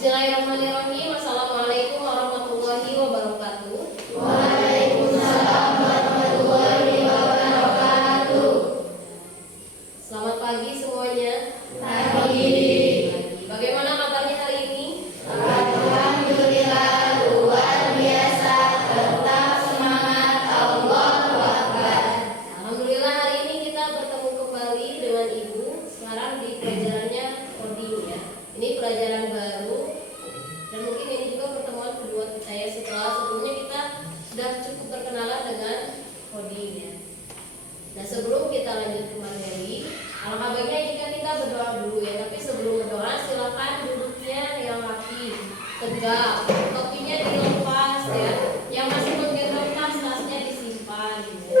Bismillahirrahmanirrahim. Assalamualaikum warahmatullahi wabarakatuh. Waalaikumsalam warahmatullahi wabarakatuh. Selamat pagi semuanya. Pagi. Bagaimana kabarnya hari ini? Alhamdulillah luar biasa. Tetap semangat. Allahu Akbar. Alhamdulillah hari ini kita bertemu kembali dengan Ibu. Sekarang di pelajarannya coding ya. Ini pelajaran baru dan mungkin ini juga pertemuan kedua kita ya. Setelah sebelumnya kita sudah cukup berkenalan dengan coding ya. Nah, sebelum kita lanjut ke materi, alangkah baiknya jika kita berdoa dulu ya. Tapi sebelum berdoa silakan duduknya yang rapi, tegak, topinya dilepas ya. Yang masih menggendong tas-tasnya disimpan gitu.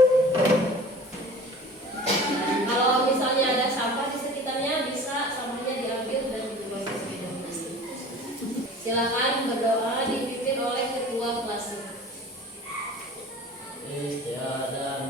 Kalau misalnya ada sampah di sekitarnya, bisa sampahnya diambil dan dibuang ke sepeda plastik. Silakan berdoa dipimpin oleh ketua kelasnya. Istiadat.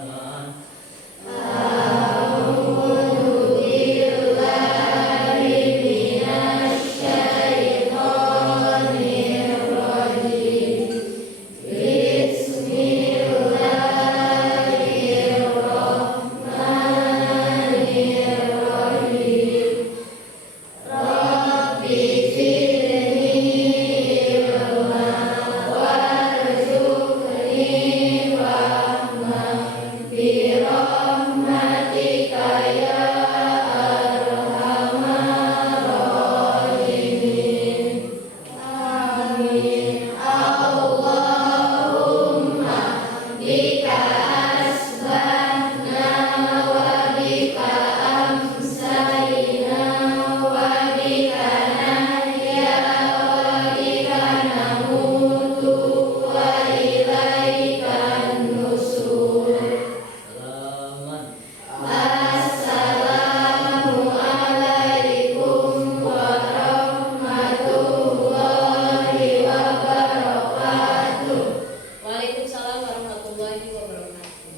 Waalaikumsalam warahmatullahi wabarakatuh.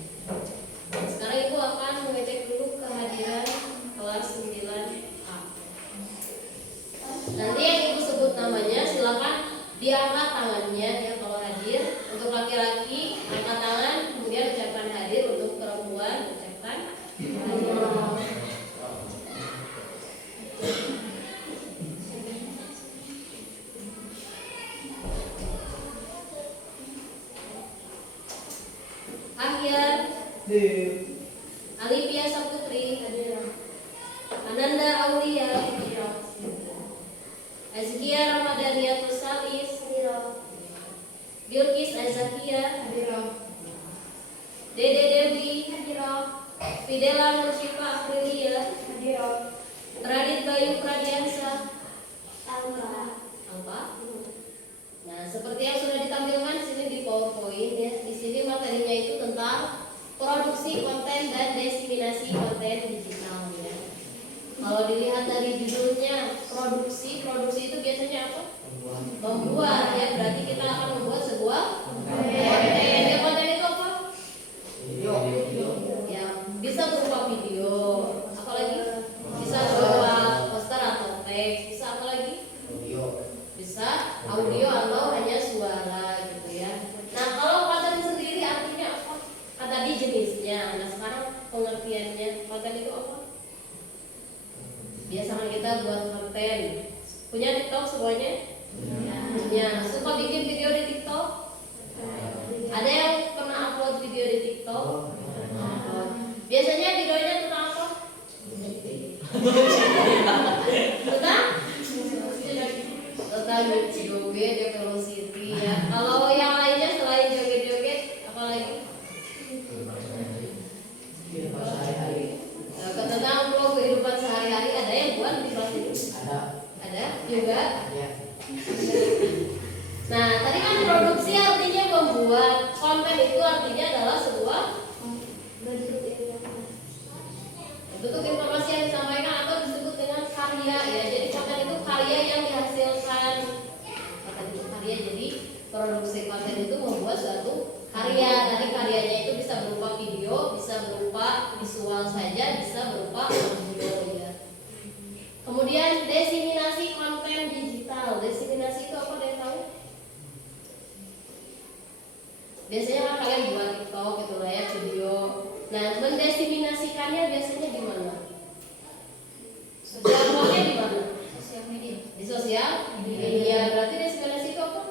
Sekarang Ibu akan mengecek dulu kehadiran kelas 9A. Nanti yang Ibu sebut namanya silakan diangkat tangannya ya kalau hadir. Untuk laki-laki angkat tangan, kemudian ucapkan hadir. Untuk perempuan ucapkan hadir. Ahyar Alivia Saputri Ananda Aulia Azkia Ramadhania Tusalis Bilkis Azakia Dede Dewi Fidela Nursyifa Aprilia Radit Bayu Pradiansa Alfa. Nah, seperti yang sudah ditampilkan di sini di PowerPoint ya. Di sini materinya itu tentang produksi konten dan diseminasi konten digital ya. Kalau dilihat dari judulnya produksi itu biasanya apa? Membuat ya. Berarti kita akan membuat sebuah konten. Ya, konten itu apa? Video. Ya, bisa berupa video. Apalagi bisa berupa poster atau teks. Bisa apa lagi? Bisa audio atau hanya suara gitu ya. Nah, kalau konten sendiri artinya apa? Kan tadi jenisnya. Nah, sekarang pengertiannya konten itu apa? Biasanya kita buat konten. Punya TikTok semuanya? Ya. Suka bikin video di TikTok? Ada yang pernah upload video di TikTok? Biasanya videonya tentang apa? Tentang joget ya, velocity ya. Kalau yang lainnya selain joget-joget apa lagi? Tentang vlog kehidupan sehari-hari. Ada yang buat di kelas ini? Ada juga. Nah, tadi kan produksi artinya membuat. Konten itu artinya adalah sebuah bentuk informasi yang disampaikan atau disebut dengan karya ya. Jadi konten itu karya yang dihasilkan. Konten itu karya, jadi produksi konten itu membuat suatu karya. Tadi karyanya itu bisa berupa video, bisa berupa visual saja, bisa berupa audio ya. Kemudian diseminasi konten digital. Diseminasi biasanya kan kalian buat TikTok gitu lah ya, video. Nah, mendesiminasikannya biasanya di mana? Jadwalnya di mana? Sosial media. Di sosial media. Berarti desiminasi itu apa?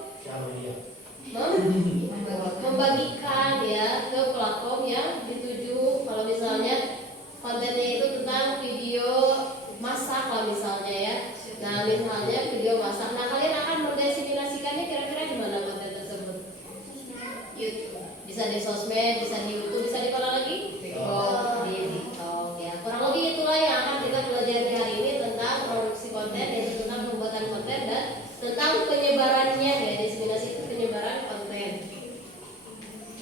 Membagikan ya ke platform yang dituju. Kalau misalnya kontennya itu tentang video masak lah misalnya ya. Nah, misalnya video masak. Nah, kalian akan mendesiminasikannya kira-kira di mana konten tersebut? YouTube. Bisa di sosmed, bisa di YouTube, bisa di mana lagi? TikTok, di TikTok ya. Kurang lebih itulah yang akan kita pelajari hari ini tentang produksi konten, yaitu tentang pembuatan konten dan tentang penyebarannya ya. Desiminasi itu penyebaran konten.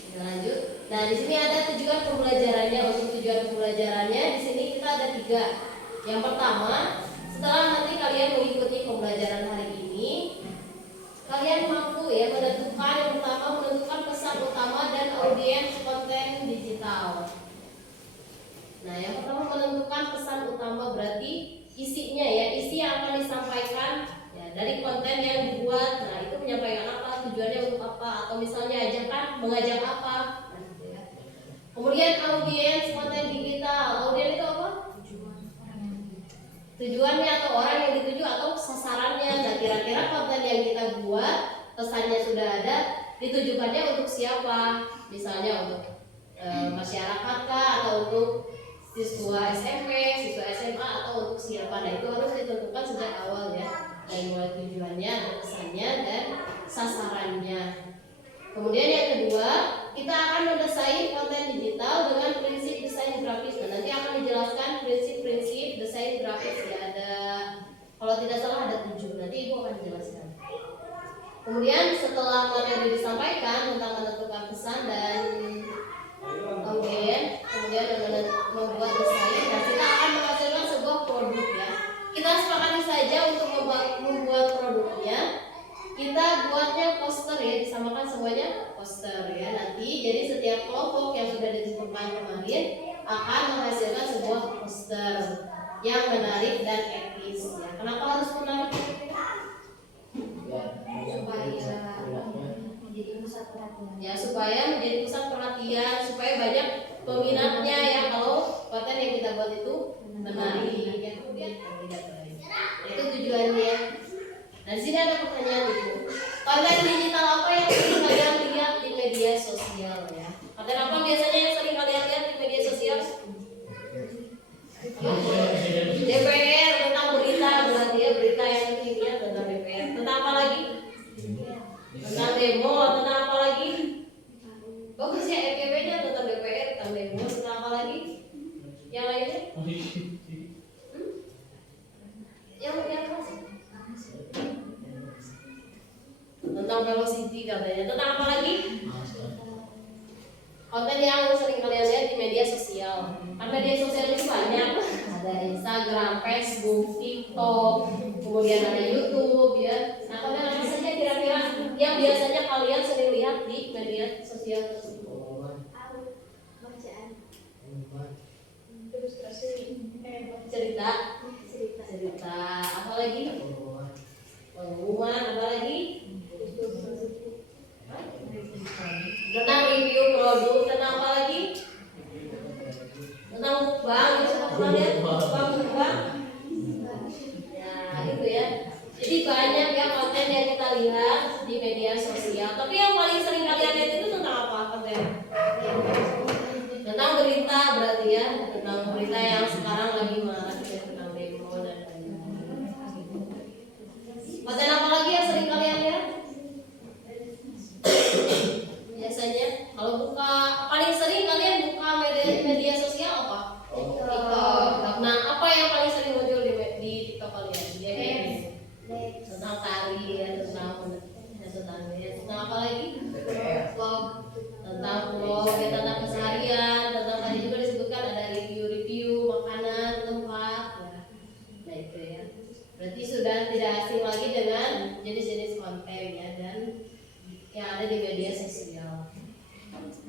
Kita lanjut. Nah, di sini ada tujuan pembelajarannya. Untuk tujuan pembelajarannya di sini kita ada 3. Yang pertama, setelah nanti kalian mengikuti pembelajaran hari ini, kalian mampu ya menentukan, yang pertama menentukan pesan utama dan audiens konten digital. Nah, yang pertama menentukan pesan utama berarti isinya ya, isi yang akan disampaikan ya dari konten yang dibuat. Nah, itu menyampaikan apa, tujuannya untuk apa, atau misalnya ajakan mengajak apa. Nah, gitu ya. Kemudian audiens konten digital. Audiens itu apa? Tujuannya atau orang yang dituju atau sasarannya. Nah, kira-kira konten yang kita buat pesannya sudah ada, ditujukannya untuk siapa? Misalnya untuk masyarakat kah, atau untuk siswa SMP, siswa SMA, atau untuk siapa? Nah, itu harus ditentukan sejak awal ya, dari mulai tujuannya, pesannya, dan sasarannya. Kemudian yang kedua, kita akan mendesain konten digital dengan prinsip desain grafis. Nah, nanti akan dijelaskan prinsip-prinsip desain grafis ya. Ada, kalau tidak salah ada 7. Nanti Ibu akan jelaskan. Kemudian setelah materi disampaikan tentang menentukan pesan dan audiens, kemudian membuat desain, dan kita akan menghasilkan sebuah produk ya. Kita sepakati saja untuk membuat produknya. Kita buatnya poster ya, disamakan semuanya poster ya. Nanti jadi setiap kelompok yang sudah ditentukan kemarin akan menghasilkan sebuah poster yang menarik dan etis ya. Kenapa harus menarik? Menjadi pusat perhatian. Ya, supaya menjadi pusat perhatian, supaya banyak peminatnya ya kalau konten yang kita buat itu menarik ya. Kemudian tidak baik. Itu tujuannya. Nah, di sini ada pertanyaan itu. Konten digital apa yang sering kalian lihat di media sosial ya? Konten apa biasanya yang sering kalian lihat di media sosial? DPR, tentang berita, berarti ya berita yang sering lihat tentang DPR. Tentang apa lagi? Tentang demo, tentang apa lagi? Bagus ya, FYP-nya tentang DPR, tentang demo, tentang apa lagi? Yang lainnya? Yang apa sih? Tentang velocity katanya. Tentang apa lagi? Konten yang sering kalian lihat di media sosial. Kan media sosial itu banyak. Ada Instagram, Facebook, TikTok, kemudian ada YouTube ya. Nah, konten apa saja kira-kira yang biasanya kalian sering lihat di media sosial tersebut? Bacaan. Ilustrasi, cerita, apa lagi? Pengumuman, apa lagi? Tentang review produk, tentang apa lagi? Tentang mukbang, pernah lihat mukbang? Ya, itu ya. Jadi banyak ya konten yang kita lihat di media sosial. Tapi yang paling sering kalian lihat itu tentang apa konten? Tentang berita berarti ya, tentang berita yang sekarang lagi marak ya, tentang demo dan lain-lain. Konten apa lagi yang sering kalian lihat? Biasanya kalau buka, paling sering kalian buka media sosial apa? TikTok. Nah, apa yang paling sering muncul di TikTok kalian? Tentang tari ya, tentang apa lagi? Vlog. Tentang vlog ya, tentang keseharian, tentang tadi juga disebutkan ada review makanan tempat ya. Nah, itu ya. Berarti sudah tidak asing lagi dengan jenis-jenis konten ya, dan yang ada di media sosial.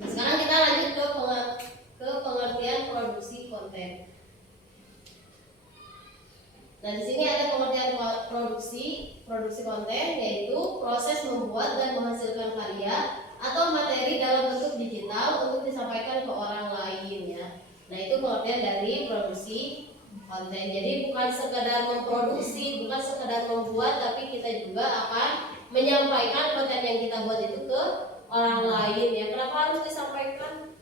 Nah, sekarang kita lanjut ke pengertian produksi konten. Nah, di sini ada pengertian produksi konten, yaitu proses membuat dan menghasilkan karya atau materi dalam bentuk digital untuk disampaikan ke orang lain ya. Nah itu pengertian dari produksi konten. Jadi bukan sekedar memproduksi, bukan sekedar membuat, tapi kita juga akan menyampaikan konten yang kita buat itu ke orang lain ya. Kenapa harus disampaikan?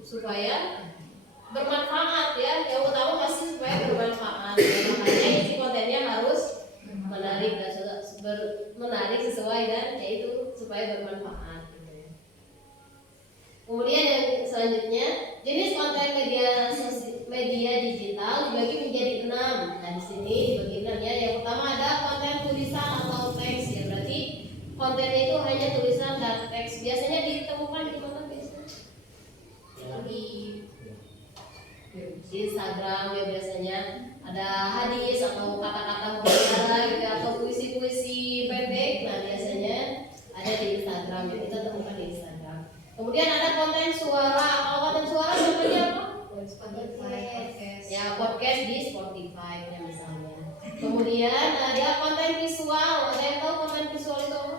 Supaya bermanfaat ya. Yang utama pasti supaya bermanfaat ya. Makanya isi kontennya harus menarik dan menarik sesuai dan yaitu supaya bermanfaat gitu ya. Kemudian yang selanjutnya, jenis konten media digital dibagi menjadi 6. Nah di sini dibagi 6 ya. Yang pertama ada konten tulisan atau teks ya. Berarti kontennya itu hanya tulisan dan teks. Biasanya ditemukan di mana biasanya? Di Instagram ya, biasanya ada hadis atau kata-kata mutiara gitu, atau puisi-puisi pendek. Nah biasanya ada di Instagram ya, kita temukan di Instagram. Kemudian ada konten suara. Kalau konten suara sebenarnya apa? Ya podcast di Spotify ya misalnya. Kemudian ada konten visual. Ada yang tahu konten visual itu apa?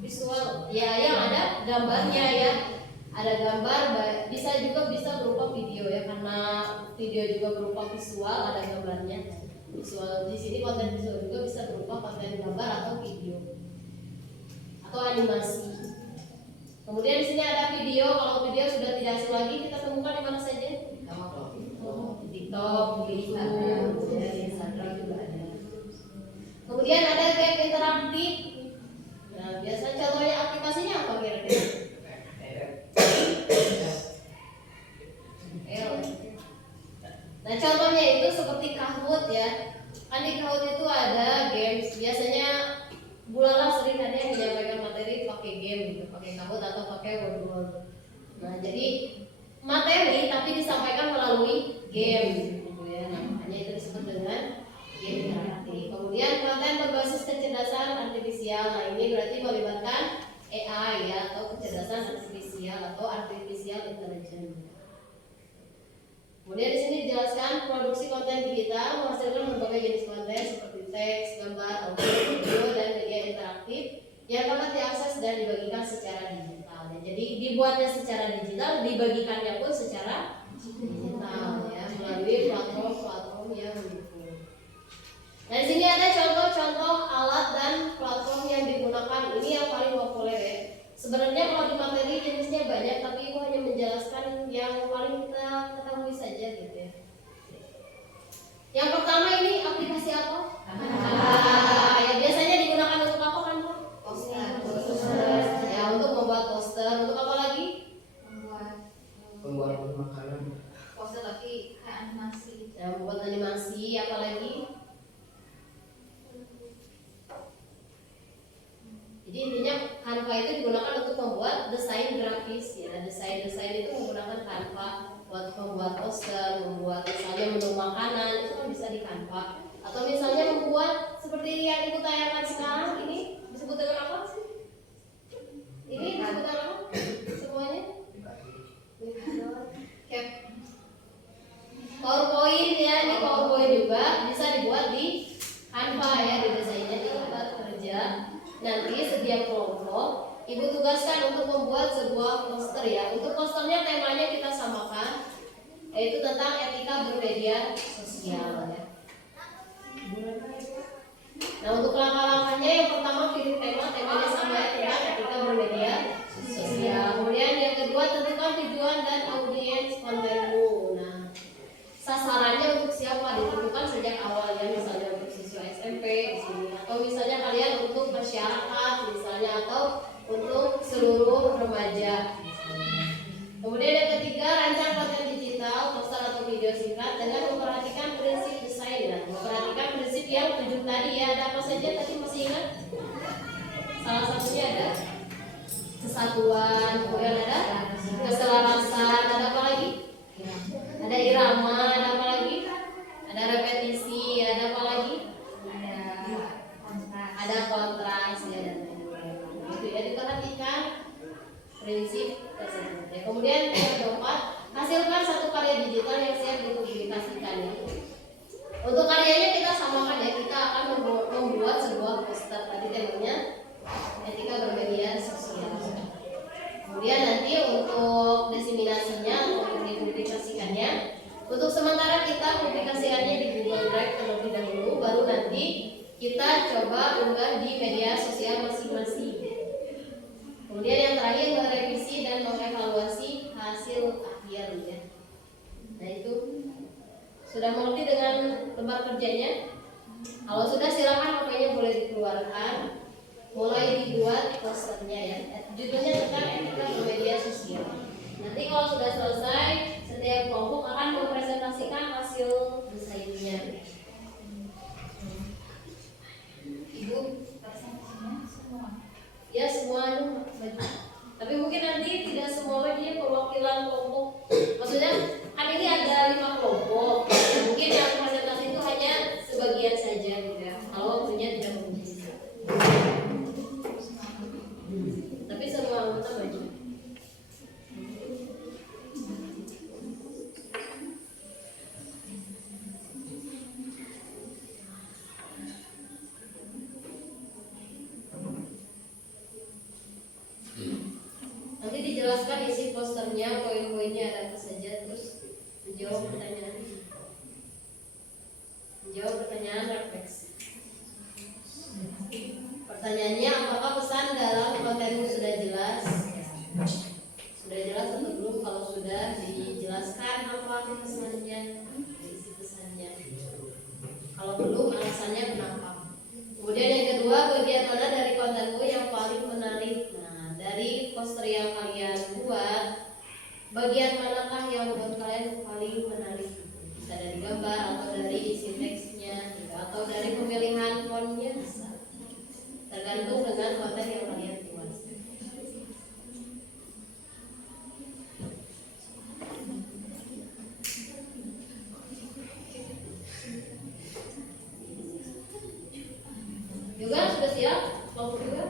Visual ya, yang ada gambarnya ya. Ada gambar, bisa berupa video ya, karena video juga berupa visual, ada gambarnya. Visual di sini konten visual juga bisa berupa konten gambar atau video atau animasi. Kemudian di sini ada video. Kalau video sudah tidak asing lagi, kita temukan di mana saja? Di TikTok, di YouTube, di Instagram juga ada. Kemudian ada game interaktif. Nah, biasa contohnya aplikasinya apa kira-kira? Nah contohnya itu seperti Kahoot ya. Kan di Kahoot itu ada games. Biasanya Bulala sering ada yang menyampaikan materi pakai game gitu, pakai Kahoot atau pakai Word. Nah jadi materi tapi disampaikan melalui game gitu ya. Nah, makanya itu disebut dengan game interaktif. Kemudian konten berbasis kecerdasan artifisial. Nah ini berarti melibatkan AI ya, atau kecerdasan artifisial atau artificial intelligence. Kemudian di sini dijelaskan produksi konten digital menghasilkan berbagai jenis konten seperti teks, gambar, audio, video, dan media interaktif yang dapat diakses dan dibagikan secara digital. Jadi dibuatnya secara digital, dibagikannya pun secara digital ya, melalui platform yang mendukung. Nah di sini ada contoh-contoh alat dan platform yang digunakan. Ini yang paling populer ya. Sebenarnya kalau di materi jenisnya banyak, tapi ibu hanya menjelaskan yang paling kita ketahui saja gitu ya. Yang pertama ini aplikasi apa? Ya biasanya digunakan untuk apa kan Bu? Poster. Ya untuk membuat poster. Untuk apa lagi? Pembuat makanan. Poster tapi kayak animasi. Ya membuat animasi. Apa lagi? Jadi intinya Canva itu digunakan untuk membuat desain grafis ya. Desain itu menggunakan Canva buat membuat poster, membuat misalnya menu makanan, itu kan bisa di Canva. Atau misalnya membuat seperti yang ibu tayangkan sekarang ini disebut dengan apa sih? Ini disebut dengan apa? Semuanya? PowerPoint ya, ini PowerPoint juga bisa dibuat di Canva ya, di desainnya di tempat kerja. Nanti setiap kelompok ibu tugaskan untuk membuat sebuah poster ya. Untuk posternya temanya kita samakan, yaitu tentang etika bermedia sosial ya. Nah untuk langkah-langkahnya yang pertama pilih temanya sama ya, tentang etika bermedia sosial. Kemudian yang kedua tentukan tujuan dan audiens kontenmu. Nah sasarannya untuk siapa ditentukan sejak awal ya, misalnya untuk siswa SMP di sini, atau misalnya kalian untuk masyarakat misalnya, atau untuk seluruh remaja. Kemudian yang ketiga, rancang konten digital, poster atau video singkat dengan memperhatikan prinsip desain ya. Memperhatikan prinsip yang 7 tadi ya. Ada apa saja tadi, masih ingat? Salah satunya ada kesatuan, kemudian ada keselarasan, ada apa lagi? Ada irama, ada apa lagi? Ada repetisi, ada apa lagi? Ada kontras ya, dan lain-lain. Itu ya, diperhatikan prinsip tersebut. Ya, kemudian yang keempat, hasilkan satu karya digital yang siap dipublikasikan ya. Untuk karyanya kita samakan ya, kita akan membuat sebuah poster. Tadi temanya etika bermedia sosial. Untuk sementara kita publikasikannya di Google Drive terlebih dahulu, baru nanti kita coba unggah di media sosial masing-masing. Kemudian yang terakhir merevisi dan mengevaluasi hasil akhir ya. Nah itu sudah mengerti dengan lembar kerjanya? Kalau sudah silakan HP-nya boleh dikeluarkan, mulai dibuat posternya ya. Judulnya tentang etika bermedia sosial. Nanti kalau sudah selesai, setiap kelompok akan mempresentasikan hasil desainnya. Ibu, Presentasinya semua. ya semuanya. Tapi mungkin nanti tidak semua dia perwakilan kelompok. Maksudnya kan ini ada 5 kelompok. Mungkin yang presentasi itu hanya sebagian saja gitu ya. Kalau waktunya tidak memungkinkan. Tapi semua anggota baju. Nanti dijelaskan isi posternya, poin-poinnya ada apa saja, terus menjawab pertanyaan. Menjawab pertanyaan refleksi. Pertanyaannya, apakah pesan dalam kontenmu sudah jelas? Sudah jelas atau belum? Kalau sudah, dijelaskan apa pesannya, isi pesannya. Kalau belum, alasannya kenapa? Kemudian yang kedua, bagian mana dari kontenmu yang paling menarik? Nah, dari poster yang kalian buat, bagian manakah yang menurut kalian paling menarik? Bisa dari gambar atau dari isi teksnya, atau dari pemilihan fontnya, bisa. Tergantung dengan konten yang kalian buat. Juga sudah siap? Kelompok juga?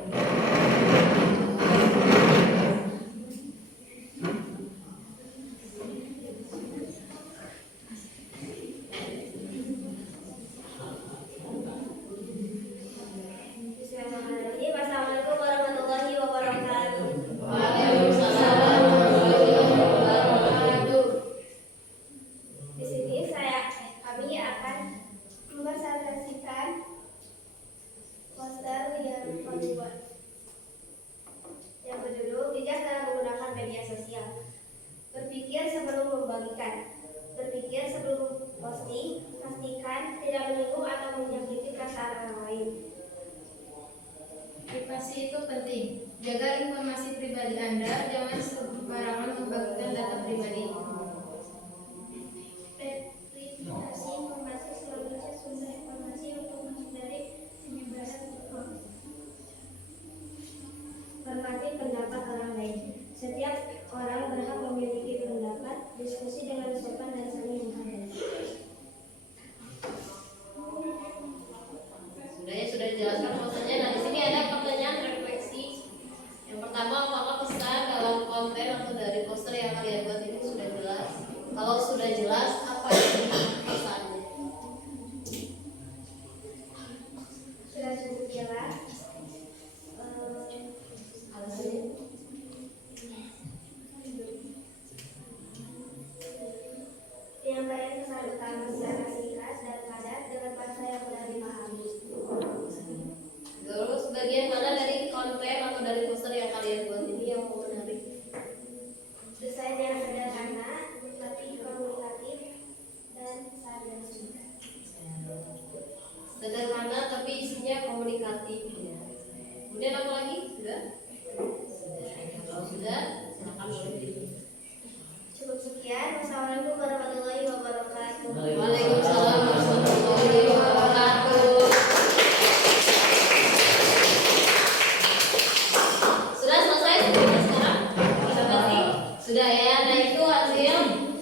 Bismillahirrahmanirrahim. Assalamualaikum warahmatullahi wabarakatuh. Waalaikumsalam warahmatullahi wabarakatuh. Di sini kami akan mempresentasikan poster yang kami buat yang berjudul bijak dalam menggunakan media sosial. Berpikir sebelum membagikan, berpikir sebelum posting, pastikan tidak menyinggung atau menyakiti perasaan orang lain. Privasi itu penting. Jaga informasi pribadi Anda, jangan sembarangan membagikan data pribadi. Verifikasi informasi selanjutnya sumber informasi untuk menghindari penyebaran hoax. Hormati pendapat orang lain. Setiap orang berhak memiliki pendapat, diskusi dengan sopan dan saling menghargai. Sudah dijelaskan maksudnya. Nah, di sini ada pertanyaan refleksi. Yang pertama, apakah pesan dalam konten atau dari poster yang kalian buat ini sudah jelas? Kalau sudah jelas, apa yang pesannya? Sudah cukup jelas. Alasannya? Penyampaian pesan utama secara singkat dan padat dengan bahasa yang mudah dipahami. Terus bagian mana dari konten atau dari poster yang kalian buat ini yang menarik? Desain yang sederhana tapi komunikatif dan sadar. Sederhana tapi isinya komunikatif ya. Kemudian apa lagi? Sudah? Kalau sudah, silakan mulai. Cukup sekian. Wassalamualaikum warahmatullahi wabarakatuh. Waalaikumsalam warahmatullahi wabarakatuh. Sudah selesai sekarang? Berarti sudah ya. Nah itu hasil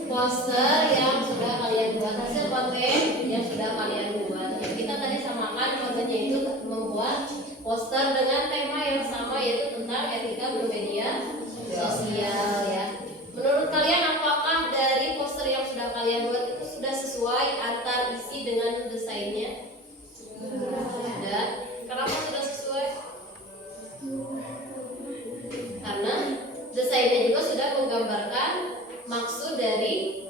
poster yang sudah kalian buat, hasil konten yang sudah kalian buat. Ya, kita tadi samakan kontennya itu membuat poster dengan tema yang sama, yaitu tentang etika bermedia sosial ya. Menurut kalian apakah dari poster yang sudah kalian buat itu sudah sesuai antar isi dengan desainnya? Sudah. Kenapa sudah sesuai? Karena desainnya juga sudah menggambarkan maksud dari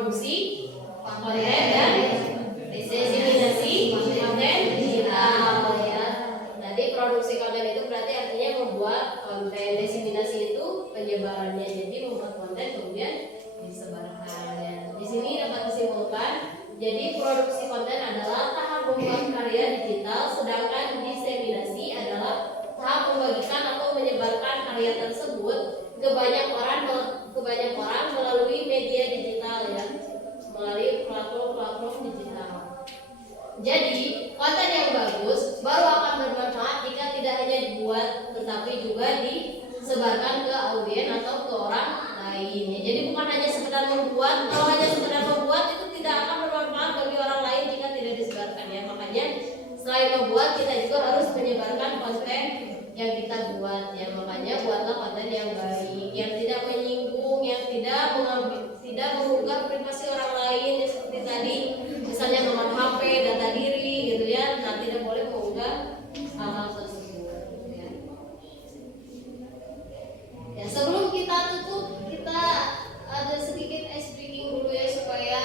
produksi konten dan diseminasi konten digital ya. Jadi produksi konten itu berarti artinya membuat konten, diseminasi itu penyebarannya, jadi membuat konten kemudian disebarkan ya. Di sini dapat disimpulkan, jadi produksi konten adalah tahap membuat karya digital, sedangkan diseminasi adalah tahap membagikan atau menyebarkan karya tersebut ke banyak orang melalui media digital ya, melalui platform digital. Jadi konten yang bagus baru akan bermanfaat jika tidak hanya dibuat tetapi juga disebarkan ke audiens atau ke orang lain ya. Jadi bukan hanya sekedar membuat, kalau hanya sekedar membuat itu tidak akan bermanfaat bagi orang lain jika tidak disebarkan ya. Makanya selain membuat kita juga harus menyebarkan konten yang kita buat ya. Makanya buatlah konten yang baik, yang tidak menyinggung, yang tidak menggugah privasi orang lain ya, seperti tadi misalnya nomor HP, data diri gitu ya. Nah, tidak boleh mengunggah hal-hal tersebut ya. Ya, sebelum kita tutup, kita ada sedikit ice breaking dulu ya, supaya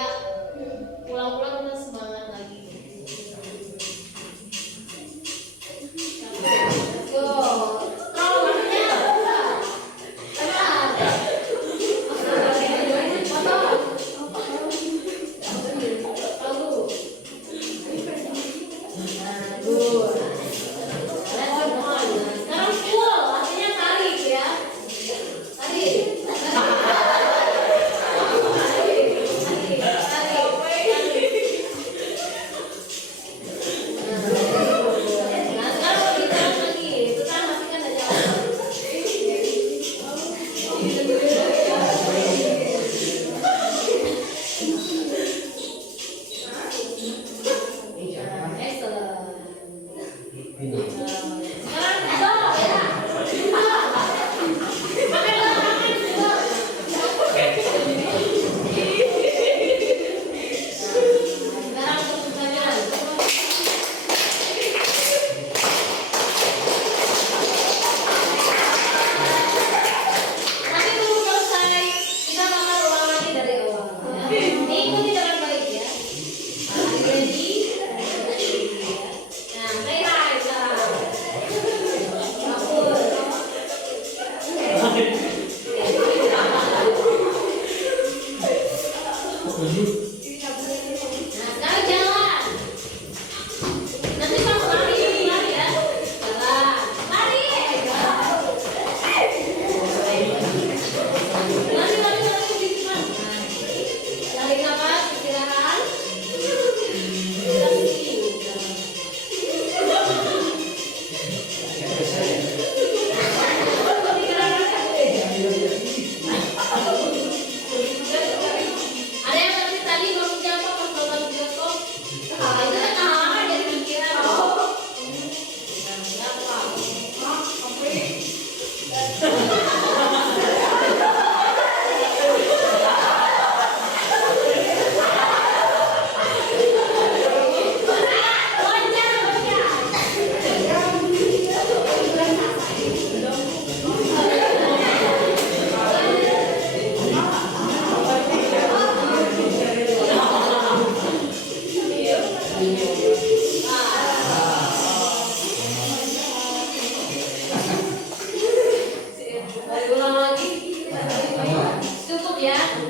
pulang-pulang kita semangat lagi. Cukup ya.